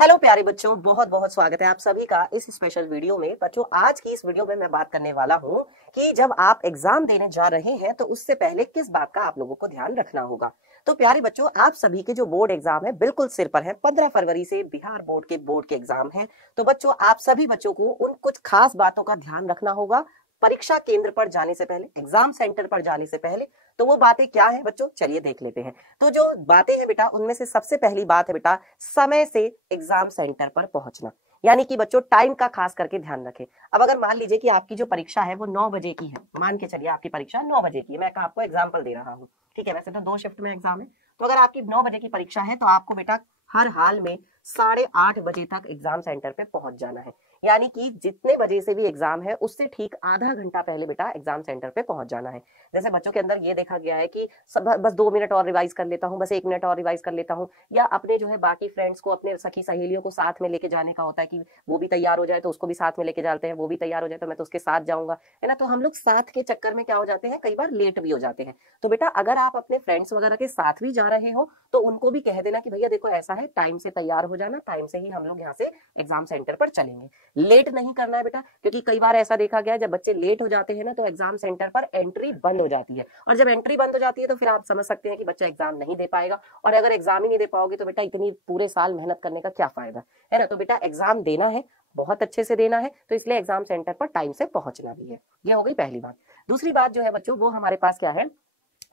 Hello प्यारे बच्चों, बहुत बहुत स्वागत है आप सभी का इस स्पेशल वीडियो में। बच्चों, आज की इस वीडियो में मैं बात करने वाला हूं कि जब आप एग्जाम देने जा रहे हैं तो उससे पहले किस बात का आप लोगों को ध्यान रखना होगा। तो प्यारे बच्चों, आप सभी के जो बोर्ड एग्जाम है बिल्कुल सिर पर है। 15 फरवरी से बिहार बोर्ड के एग्जाम है। तो बच्चों, आप सभी बच्चों को उन कुछ खास बातों का ध्यान रखना होगा परीक्षा केंद्र पर जाने से पहले, एग्जाम सेंटर पर जाने से पहले। तो वो बातें क्या है बच्चों, चलिए देख लेते हैं। तो जो बातें हैं बेटा, उनमें से सबसे पहली बात है बेटा, समय से एग्जाम सेंटर पर पहुंचना। यानी कि बच्चों, टाइम का खास करके ध्यान रखें। अब अगर मान लीजिए कि आपकी जो परीक्षा है वो 9 बजे की है, मान के चलिए आपकी परीक्षा 9 बजे की है, मैं आपको एग्जाम्पल दे रहा हूँ, ठीक है। वैसे तो 2 शिफ्ट में एग्जाम है। तो अगर आपकी 9 बजे की परीक्षा है तो आपको बेटा हर हाल में 8:30 बजे तक एग्जाम सेंटर पे पहुंच जाना है। यानी कि जितने बजे से भी एग्जाम है उससे ठीक आधा घंटा पहले बेटा एग्जाम सेंटर पे पहुंच जाना है। जैसे बच्चों के अंदर ये देखा गया है कि बस 2 मिनट और रिवाइज कर लेता हूँ, बस 1 मिनट और रिवाइज कर लेता हूँ, या अपने जो है बाकी फ्रेंड्स को, अपने सखी सहेलियों को साथ में लेके जाने का होता है कि वो भी तैयार हो जाए तो उसको भी साथ में लेके जाते हैं, वो भी तैयार हो जाए तो मैं तो उसके साथ जाऊंगा, है ना। तो हम लोग साथ के चक्कर में क्या हो जाते हैं, कई बार लेट भी हो जाते हैं। तो बेटा, अगर आप अपने फ्रेंड्स वगैरह के साथ भी जा रहे हो तो उनको भी कह देना कि भैया देखो ऐसा है, टाइम से तैयार हो जाना, टाइम से ही हम लोग यहाँ से एग्जाम सेंटर पर चलेंगे। लेट नहीं करना है बेटा, क्योंकि कई बार ऐसा देखा गया है जब बच्चे लेट हो जाते हैं ना तो एग्जाम सेंटर पर एंट्री बंद हो जाती है, और जब एंट्री बंद हो जाती है तो फिर आप समझ सकते हैं कि बच्चा एग्जाम नहीं दे पाएगा। और अगर एग्जाम ही नहीं दे पाओगे तो बेटा इतनी पूरे साल मेहनत करने का क्या फायदा, है ना। तो बेटा, एग्जाम देना है, बहुत अच्छे से देना है, तो इसलिए एग्जाम सेंटर पर टाइम से पहुंचना भी है। ये हो गई पहली बात। दूसरी बात जो है बच्चों, वो हमारे पास क्या है,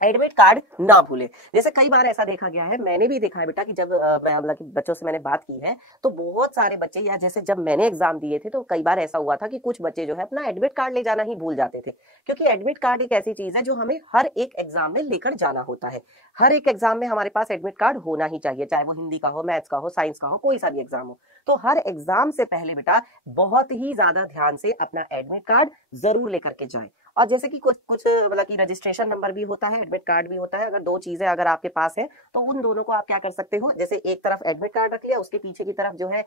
एडमिट कार्ड ना भूले। जैसे कई बार ऐसा देखा गया है, मैंने भी देखा है बेटा कि जब मैं मतलब कि बच्चों से मैंने बात की है तो बहुत सारे बच्चे, या जैसे जब मैंने एग्जाम दिए थे तो कई बार ऐसा हुआ था कि कुछ बच्चे जो है अपना एडमिट कार्ड ले जाना ही भूल जाते थे। क्योंकि एडमिट कार्ड एक ऐसी चीज है जो हमें हर एक एग्जाम में लेकर जाना होता है। हर एक एग्जाम में हमारे पास एडमिट कार्ड होना ही चाहिए, चाहे वो हिंदी का हो, मैथ्स का हो, साइंस का हो, कोई सा भी एग्जाम हो। तो हर एग्जाम से पहले बेटा बहुत ही ज्यादा ध्यान से अपना एडमिट कार्ड जरूर लेकर के जाएं। और जैसे कि कुछ कुछ मतलब कि रजिस्ट्रेशन नंबर भी होता है, एडमिट कार्ड भी होता है। अगर 2 चीजें अगर आपके पास है तो उन दोनों को आप क्या कर सकते हो, जैसे एक तरफ एडमिट कार्ड रख लिया, उसके पीछे की तरफ जो है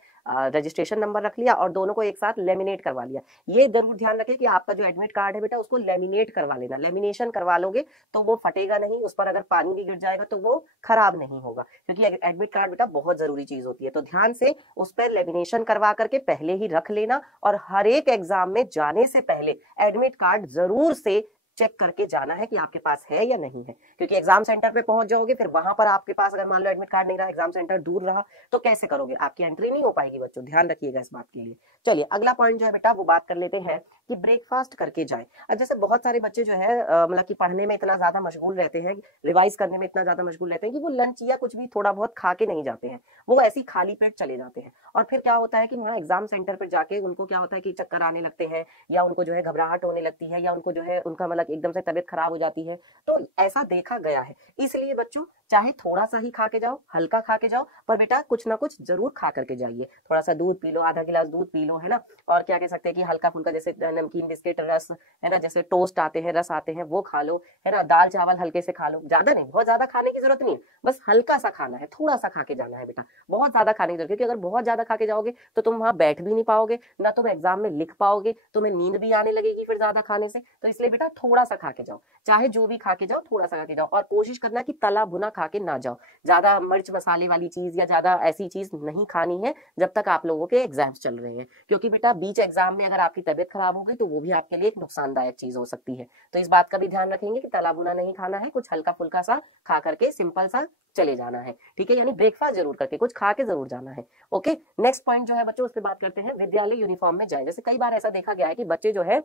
रजिस्ट्रेशन नंबर रख लिया, और दोनों को एक साथ लेमिनेट करवा लिया। ये जरूर ध्यान रखें कि आपका जो एडमिट कार्ड है बेटा उसको लेमिनेट करवा लेना। लेमिनेशन करवा लोगे तो वो फटेगा नहीं, उस पर अगर पानी भी गिर जाएगा तो वो खराब नहीं होगा, क्योंकि एडमिट कार्ड बेटा बहुत जरूरी चीज होती है। तो ध्यान से उस पर लेमिनेशन करवा करके पहले ही रख लेना, और हर एक एग्जाम में जाने से पहले एडमिट कार्ड जरूर से चेक करके जाना है कि आपके पास है या नहीं है। क्योंकि एग्जाम सेंटर पे पहुंच जाओगे, फिर वहां पर आपके पास अगर मान लो एडमिट कार्ड नहीं रहा, एग्जाम सेंटर दूर रहा, तो कैसे करोगे, आपकी एंट्री नहीं हो पाएगी बच्चों। ध्यान रखिएगा इस बात के लिए। चलिए अगला पॉइंट जो है बेटा वो बात कर लेते हैं कि ब्रेकफास्ट करके जाए। अब जैसे बहुत सारे बच्चे जो है मतलब कि पढ़ने में इतना ज्यादा मशगूल रहते हैं, रिवाइज करने में इतना ज्यादा मशगूल रहते हैं कि वो लंच या कुछ भी थोड़ा बहुत खा के नहीं जाते हैं, वो ऐसी खाली पेट चले जाते हैं। और फिर क्या होता है कि वहाँ एग्जाम सेंटर पर जाके उनको क्या होता है कि चक्कर आने लगते हैं, या उनको जो है घबराहट होने लगती है, या उनको जो है उनका मतलब एकदम से तबियत खराब हो जाती है। तो ऐसा देखा गया है। इसलिए बच्चों, चाहे थोड़ा सा ही खा के जाओ, हल्का खा के जाओ, पर बेटा कुछ ना कुछ जरूर खा करके जाइए। थोड़ा सा दूध पी लो, आधा गिलास दूध पी लो, है ना। और क्या कह सकते हैं कि हल्का फुल्का जैसे नमकीन बिस्किट रस, है ना, जैसे टोस्ट आते हैं, रस आते हैं, वो खा लो, है ना। दाल चावल हल्के से खा लो, ज्यादा नहीं, बहुत ज्यादा खाने की जरूरत नहीं है, बस हल्का सा खाना है, थोड़ा सा खा के जाना है बेटा। बहुत ज्यादा खाने की जरूरत है, क्योंकि अगर बहुत ज्यादा खा के जाओगे तो तुम वहां बैठ भी नहीं पाओगे, ना तुम एग्जाम में लिख पाओगे, तुम्हें नींद भी आने लगेगी फिर ज्यादा खाने से। तो इसलिए बेटा थोड़ा सा खा के जाओ, चाहे जो भी खा के जाओ, थोड़ा सा खा के जाओ। और कोशिश करना कि तला भुना खा के ना जाओ, ज्यादा मिर्च मसाले वाली चीज या ज्यादा ऐसी चीज नहीं खानी है जब तक आप लोगों के एग्जाम्स चल रहे हैं। क्योंकि बेटा बीच एग्जाम में अगर आपकी तबियत खराब हो गई तो वो भी आपके लिए एक नुकसानदायक चीज हो सकती है। तो इस बात का भी ध्यान रखेंगे कि तला भुना नहीं खाना है, कुछ हल्का फुल्का सा खा करके सिंपल सा चले जाना है, ठीक है। यानी ब्रेकफास्ट जरूर करके कुछ खा के जरूर जाना है। ओके, नेक्स्ट पॉइंट जो है बच्चों उस पर बात करते हैं, विद्यालय यूनिफॉर्म में जाए। जैसे कई बार ऐसा देखा गया है कि बच्चे जो है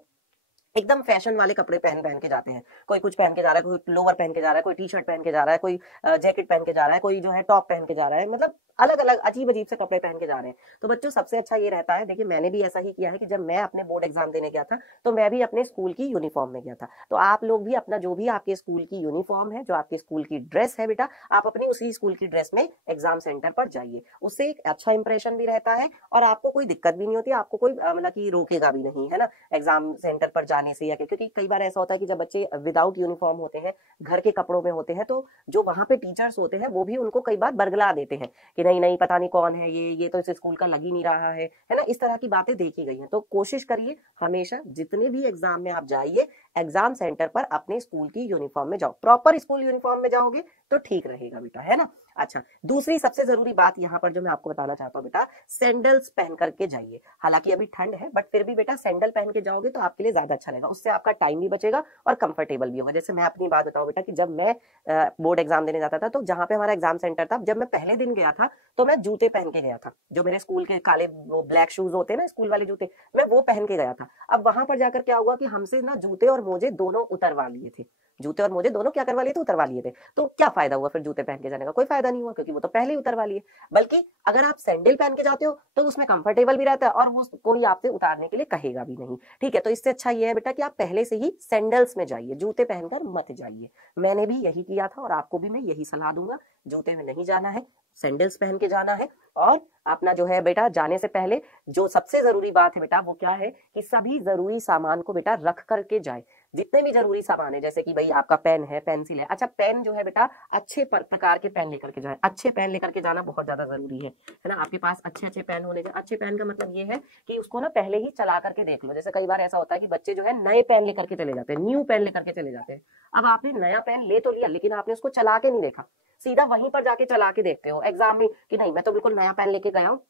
एकदम फैशन वाले कपड़े पहन पहन के जाते हैं। कोई कुछ पहन के जा रहा है, कोई लोअर पहन के जा रहा है, कोई टी शर्ट पहन के जा रहा है, कोई जैकेट पहन के जा रहा है, कोई जो है टॉप पहन के जा रहा है, मतलब अलग अलग अजीब अजीब से कपड़े पहन के जा रहे हैं। तो बच्चों सबसे अच्छा ये रहता है, देखिए मैंने भी ऐसा ही किया है कि जब मैं अपने बोर्ड एग्जाम देने गया था तो मैं भी अपने स्कूल की यूनिफॉर्म में गया था। तो आप लोग भी अपना जो भी आपके स्कूल की यूनिफॉर्म है, जो आपके स्कूल की ड्रेस है बेटा, आप अपनी उसी स्कूल की ड्रेस में एग्जाम सेंटर पर जाइए। उससे एक अच्छा इंप्रेशन भी रहता है और आपको कोई दिक्कत भी नहीं होती, आपको कोई मतलब कि रोकेगा भी नहीं, है ना, एग्जाम सेंटर पर जाने से। या क्योंकि कई बार ऐसा होता है कि जब बच्चे विदाउट यूनिफॉर्म होते हैं, घर के कपड़ों में होते हैं, तो जो वहां पे टीचर्स होते हैं वो भी उनको कई बार बरगला देते हैं कि नहीं नहीं पता नहीं कौन है ये तो इस स्कूल का लग ही नहीं रहा है ना। इस तरह की बातें देखी गई हैं। तो कोशिश करिए हमेशा जितने भी एग्जाम में आप जाइए एग्जाम सेंटर पर अपने स्कूल की यूनिफॉर्म में जाओ। प्रॉपर स्कूल यूनिफॉर्म में जाओगे तो ठीक रहेगा बेटा, है ना। अच्छा, दूसरी सबसे जरूरी बात यहाँ पर जो मैं आपको बताना चाहता हूँ बेटा, सैंडल्स पहन करके जाइए। हालांकि अभी ठंड है बट फिर भी बेटा सैंडल पहन के जाओगे तो आपके लिए ज्यादा अच्छा रहेगा, उससे आपका टाइम भी बचेगा और कंफर्टेबल भी होगा। जैसे मैं अपनी बात बताऊं बेटा कि जब मैं बोर्ड एग्जाम देने जाता था तो जहां पे हमारा एग्जाम सेंटर था, जब मैं पहले दिन गया था तो मैं जूते पहन के गया था, जो मेरे स्कूल के काले वो ब्लैक शूज होते हैं ना, स्कूल वाले जूते, मैं वो पहन के गया था। अब वहां पर जाकर क्या हुआ कि हमसे ना जूते और मोजे दोनों उतरवा लिए थे, जूते और मोजे दोनों क्या करवा लिए थे, उतरवा लिए थे। तो क्या फायदा हुआ फिर जूते पहन के जाने का? कोई फायदा नहीं हुआ, क्योंकि वो तो पहले ही उतरवा लिए। बल्कि अगर आप सैंडल पहन के जाते हो तो उसमें कंफर्टेबल भी रहता है और वो कोई आपसे उतारने के लिए कहेगा भी नहीं, ठीक है। तो इससे अच्छा ये है बेटा कि आप पहले से ही सैंडल्स में जाइए, जूते पहनकर मत जाइए। मैंने भी यही किया था और आपको भी मैं यही सलाह दूंगा, जूते में नहीं जाना है, सैंडल्स पहन के जाना है। और अपना जो है बेटा जाने से पहले जो सबसे जरूरी बात है बेटा वो क्या है कि सभी जरूरी सामान को बेटा रख करके जाए। जितने भी जरूरी सामान है, जैसे कि भाई आपका पेन है, पेंसिल है। अच्छा, पेन जो है बेटा अच्छे प्रकार के पेन लेकर के जाए, अच्छे पेन लेकर के जाना बहुत ज्यादा जरूरी है ना। आपके पास अच्छे अच्छे पेन होने चाहिए। अच्छे पेन का मतलब ये है कि उसको ना पहले ही चला करके देख लो। जैसे कई बार ऐसा होता है कि बच्चे जो है नए पेन लेकर के चले जाते हैं, न्यू पेन लेकर के चले जाते हैं। अब आपने नया पेन ले तो लिया लेकिन आपने उसको चला के नहीं देखा, सीधा वहीं पर जाके चला के देखते हो एग्जाम में कि नहीं मैं तो बिल्कुल नया पेन लेके गया हूँ।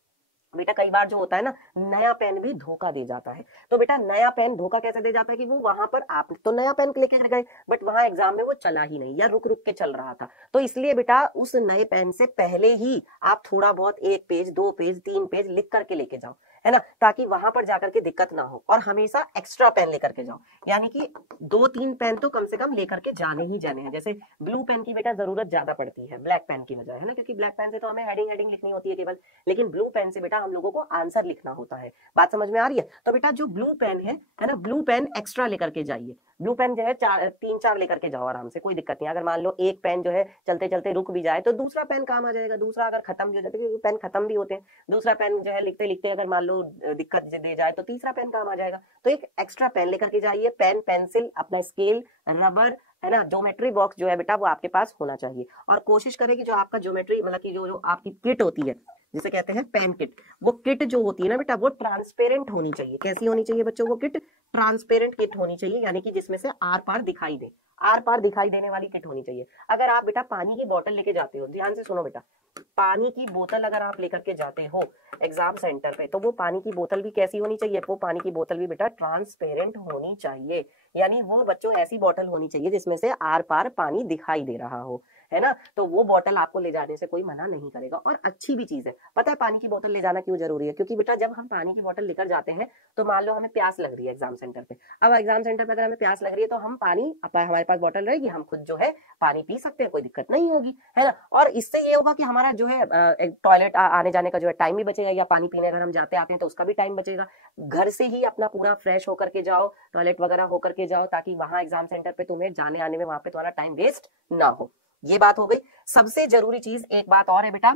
बेटा कई बार जो होता है ना, नया पेन भी धोखा दे जाता है। तो बेटा नया पेन धोखा कैसे दे जाता है कि वो वहां पर आप तो नया पेन लेके गए बट वहां एग्जाम में वो चला ही नहीं या रुक रुक के चल रहा था। तो इसलिए बेटा उस नए पेन से पहले ही आप थोड़ा बहुत 1 पेज 2 पेज 3 पेज लिख करके लेके जाओ, है ना, ताकि वहां पर जाकर के दिक्कत ना हो। और हमेशा एक्स्ट्रा पेन लेकर के जाओ, यानी कि 2-3 पेन तो कम से कम लेकर के जाने ही जाने हैं। जैसे ब्लू पेन की बेटा जरूरत ज्यादा पड़ती है ब्लैक पेन की वजह, है ना, क्योंकि ब्लैक पेन से तो हमें हेडिंग लिखनी होती है केवल, लेकिन ब्लू पेन से बेटा हम लोगों को आंसर लिखना होता है। बात समझ में आ रही है? तो बेटा जो ब्लू पेन है ना, ब्लू पेन एक्स्ट्रा लेकर के जाइए। ब्लू पेन जो है 3-4 लेकर के जाओ आराम से, कोई दिक्कत नहीं। अगर मान लो एक पेन जो है चलते चलते रुक भी जाए तो दूसरा पेन काम आ जाएगा। दूसरा अगर खत्म भी हो जाता है, क्योंकि पेन खत्म भी होते हैं, दूसरा पेन जो है लिखते लिखते अगर मान लो दिक्कत दे जाए तो तीसरा पेन काम आ जाएगा। तो एक एक्स्ट्रा पेन लेकर के जाइए, पेन, पेंसिल, अपना स्केल, रबर, है ना, ज्योमेट्री बॉक्स जो है बेटा वो आपके पास होना चाहिए। और कोशिश करें कि जो आपका ज्योमेट्री मतलब कि जो आपकी किट होती है जिसे कहते हैं पेन किट, वो किट जो होती है ना बेटा वो ट्रांसपेरेंट होनी चाहिए। कैसी होनी चाहिए बच्चों? वो किट ट्रांसपेरेंट किट होनी चाहिए, यानी कि जिसमें से आर पार दिखाई दे, आर पार दिखाई देने वाली किट होनी चाहिए। अगर आप बेटा पानी की बोतल लेके जाते हो, ध्यान से सुनो बेटा, पानी की बोतल अगर आप लेकर के जाते हो एग्जाम सेंटर पे तो वो पानी की बोतल भी कैसी होनी चाहिए? वो पानी की बोतल भी बेटा ट्रांसपेरेंट होनी चाहिए, यानी वो बच्चों ऐसी बोतल होनी चाहिए जिसमें से आर पार पानी दिखाई दे रहा हो, है ना। तो वो बोतल आपको ले जाने से कोई मना नहीं करेगा और अच्छी भी चीज है। पता है पानी की बोतल ले जाना क्यों जरूरी है? क्योंकि बेटा जब हम पानी की बोतल लेकर जाते हैं तो मान लो हमें प्यास लग रही है एग्जाम सेंटर पे। अब एग्जाम सेंटर पे अगर हमें प्यास लग रही है तो हम पानी, हमारे पास बोतल रहेगी, हम खुद जो है पानी पी सकते हैं, कोई दिक्कत नहीं होगी, है ना। और इससे ये होगा कि हमारा जो है टॉयलेट आने जाने का जो है टाइम भी बचेगा, या पानी पीने अगर हम जाते आते हैं तो उसका भी टाइम बचेगा। घर से ही अपना पूरा फ्रेश होकर के जाओ, टॉयलेट वगैरह होकर के जाओ, ताकि वहां एग्जाम सेंटर पे तुम्हें जाने आने में वहां पे तुम्हारा टाइम वेस्ट ना हो। ये बात हो गई। सबसे जरूरी चीज एक बात और है बेटा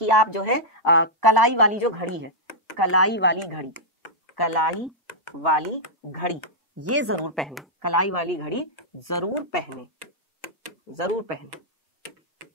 कि आप जो है कलाई वाली जो घड़ी है, कलाई वाली घड़ी, कलाई वाली घड़ी ये जरूर पहने, कलाई वाली घड़ी जरूर पहने, जरूर पहने।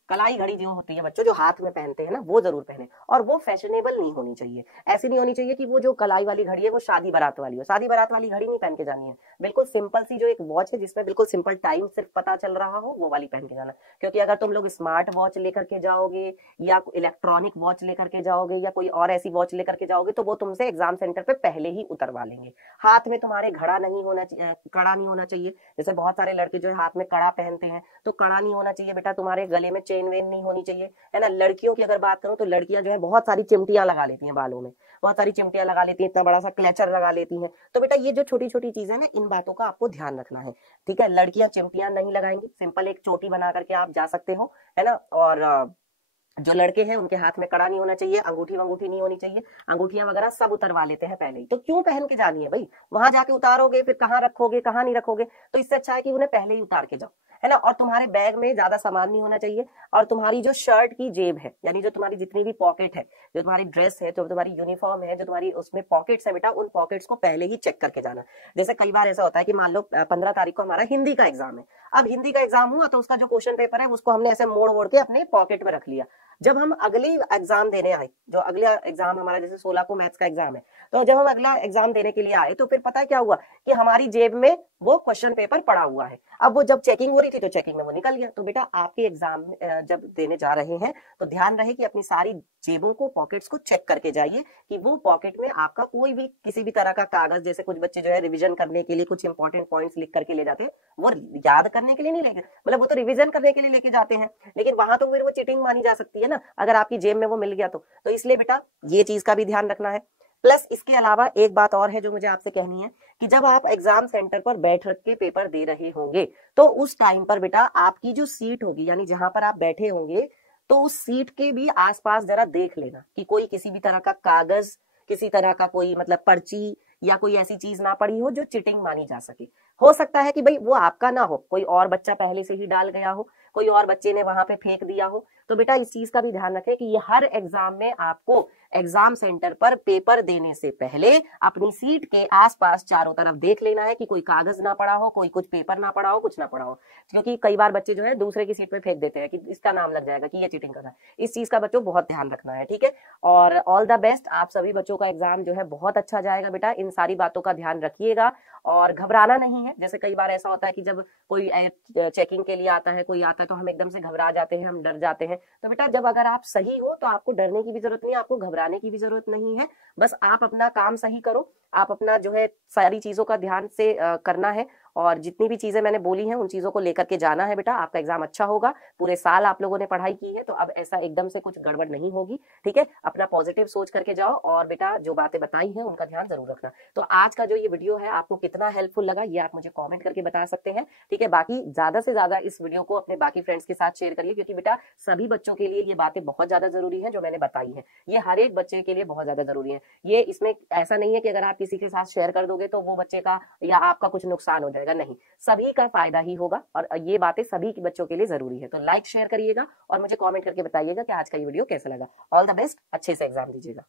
कलाई घड़ी जो होती है बच्चों, जो हाथ में पहनते हैं ना, वो जरूर पहने। और वो फैशनेबल नहीं होनी चाहिए, ऐसी नहीं होनी चाहिए कि वो जो कलाई वाली घड़ी है वो शादी बारात वाली हो। शादी बारात वाली घड़ी नहीं पहन के जानी है, बिल्कुल सिंपल सी जो एक वॉच है जिसमें बिल्कुल सिंपल टाइम सिर्फ पता चल रहा हो, वो वाली पहन के जाना। क्योंकि अगर तुम लोग स्मार्ट वॉच लेकर के जाओगे या इलेक्ट्रॉनिक वॉच लेकर के जाओगे या कोई और ऐसी वॉच लेकर के जाओगे तो वो तुमसे एग्जाम सेंटर पे पहले ही उतरवा लेंगे। हाथ में तुम्हारे घड़ा नहीं होना चाहिए, कड़ा नहीं होना चाहिए। जैसे बहुत सारे लड़के जो है हाथ में कड़ा पहनते हैं, तो कड़ा नहीं होना चाहिए बेटा। तुम्हारे गले में चेन वेन नहीं होनी चाहिए, है ना। लड़कियों की अगर बात करूं तो लड़कियां जो है बहुत सारी चिमटियां लगा लेती हैं बालों में, बहुत सारी चिमटियां लगा लेती हैं, इतना बड़ा सा क्लेचर लगा लेती हैं। तो बेटा ये जो छोटी छोटी चीजें ना, इन बातों का आपको ध्यान रखना है, ठीक है। लड़कियां चिमटियां नहीं लगाएंगी, सिंपल एक चोटी बना करके आप जा सकते हो, है ना। और जो लड़के हैं उनके हाथ में कड़ा नहीं होना चाहिए, अंगूठी वंगूठी नहीं होनी चाहिए, अंगूठियां वगैरह सब उतरवा लेते हैं पहले ही। तो क्यों पहन के जानी है भाई? वहां जाके उतारोगे फिर कहाँ रखोगे, कहाँ नहीं रखोगे। तो इससे अच्छा है कि उन्हें पहले ही उतार के जाओ, है ना। और तुम्हारे बैग में ज्यादा सामान नहीं होना चाहिए। और तुम्हारी जो शर्ट की जेब है, यानी जो तुम्हारी जितनी भी पॉकेट है, जो तुम्हारी ड्रेस है, जो तुम्हारी यूनिफॉर्म है, जो तुम्हारी उसमें पॉकेट्स है बेटा, उन पॉकेट्स को पहले ही चेक करके जाना। जैसे कई बार ऐसा होता है कि मान लो 15 तारीख को हमारा हिंदी का एग्जाम है। अब हिंदी का एग्जाम हुआ तो उसका जो क्वेश्चन पेपर है उसको हमने ऐसे मोड़ मोड़ के अपने पॉकेट में रख लिया। जब हम अगली एग्जाम देने आए, जो अगला एग्जाम हमारा जैसे 16 को मैथ्स का एग्जाम है, तो जब हम अगला एग्जाम देने के लिए आए तो फिर पता है क्या हुआ कि हमारी जेब में वो क्वेश्चन पेपर पड़ा हुआ है। अब वो जब चेकिंग हो रही थी तो चेकिंग में वो निकल गया। तो बेटा आपके एग्जाम जब देने जा रहे हैं तो ध्यान रहे कि अपनी सारी जेबों को, पॉकेट्स को चेक करके जाइए कि वो पॉकेट में आपका कोई भी किसी भी तरह का कागज, जैसे कुछ बच्चे जो है रिवीजन करने के लिए कुछ इंपॉर्टेंट पॉइंट्स लिख करके ले जाते हैं, वो याद करने के लिए नहीं लेके, मतलब वो तो रिवीजन करने के लिए लेके जाते हैं, लेकिन वहां तो फिर वो चीटिंग मानी जा सकती है ना, अगर आपकी जेब में वो मिल गया तो इसलिए बेटा ये चीज का भी ध्यान रखना है। प्लस इसके अलावा एक बात और है जो मुझे आपसे कहनी है कि जब आप एग्जाम सेंटर पर बैठ के पेपर दे रहे होंगे तो उस टाइम पर बेटा आपकी जो सीट होगी, यानी जहां पर आप बैठे होंगे, तो उस सीट के भी आसपास जरा देख लेना कि कोई किसी भी तरह का कागज, किसी तरह का कोई मतलब पर्ची या कोई ऐसी चीज ना पड़ी हो जो चीटिंग मानी जा सके। हो सकता है कि भाई वो आपका ना हो, कोई और बच्चा पहले से ही डाल गया हो, कोई और बच्चे ने वहां पे फेंक दिया हो। तो बेटा इस चीज का भी ध्यान रखें कि ये हर एग्जाम में आपको एग्जाम सेंटर पर पेपर देने से पहले अपनी सीट के आसपास चारों तरफ देख लेना है कि कोई कागज ना पड़ा हो, कोई कुछ पेपर ना पड़ा हो, कुछ ना पड़ा हो, क्योंकि कई बार बच्चे जो है दूसरे की सीट पे फेंक देते हैं कि इसका नाम लग जाएगा कि ये चीटिंग कर रहा है। इस चीज का बच्चों बहुत ध्यान रखना है, ठीक है। और ऑल द बेस्ट, आप सभी बच्चों का एग्जाम जो है बहुत अच्छा जाएगा बेटा। इन सारी बातों का ध्यान रखिएगा और घबराना नहीं है। जैसे कई बार ऐसा होता है कि जब कोई चेकिंग के लिए आता है, कोई आता है तो हम एकदम से घबरा जाते हैं, हम डर जाते हैं। तो बेटा जब अगर आप सही हो तो आपको डरने की भी जरूरत नहीं है, आपको घबराने की भी जरूरत नहीं है। बस आप अपना काम सही करो, आप अपना जो है सारी चीजों का ध्यान से करना है और जितनी भी चीजें मैंने बोली हैं उन चीजों को लेकर के जाना है बेटा। आपका एग्जाम अच्छा होगा, पूरे साल आप लोगों ने पढ़ाई की है तो अब ऐसा एकदम से कुछ गड़बड़ नहीं होगी, ठीक है। अपना पॉजिटिव सोच करके जाओ और बेटा जो बातें बताई हैं उनका ध्यान जरूर रखना। तो आज का जो ये वीडियो है आपको कितना हेल्पफुल लगा ये आप मुझे कॉमेंट करके बता सकते हैं, ठीक है। बाकी ज्यादा से ज्यादा इस वीडियो को अपने बाकी फ्रेंड्स के साथ शेयर करिए, क्योंकि बेटा सभी बच्चों के लिए ये बातें बहुत ज्यादा जरूरी है जो मैंने बताई है, ये हर एक बच्चे के लिए बहुत ज्यादा जरूरी है। ये इसमें ऐसा नहीं है कि अगर आप किसी के साथ शेयर कर दोगे तो वो बच्चे का या आपका कुछ नुकसान हो जाएगा, नहीं, सभी का फायदा ही होगा और ये बातें सभी बच्चों के लिए जरूरी है। तो लाइक शेयर करिएगा और मुझे कमेंट करके बताइएगा कि आज का ये वीडियो कैसा लगा। ऑल द बेस्ट, अच्छे से एग्जाम दीजिएगा।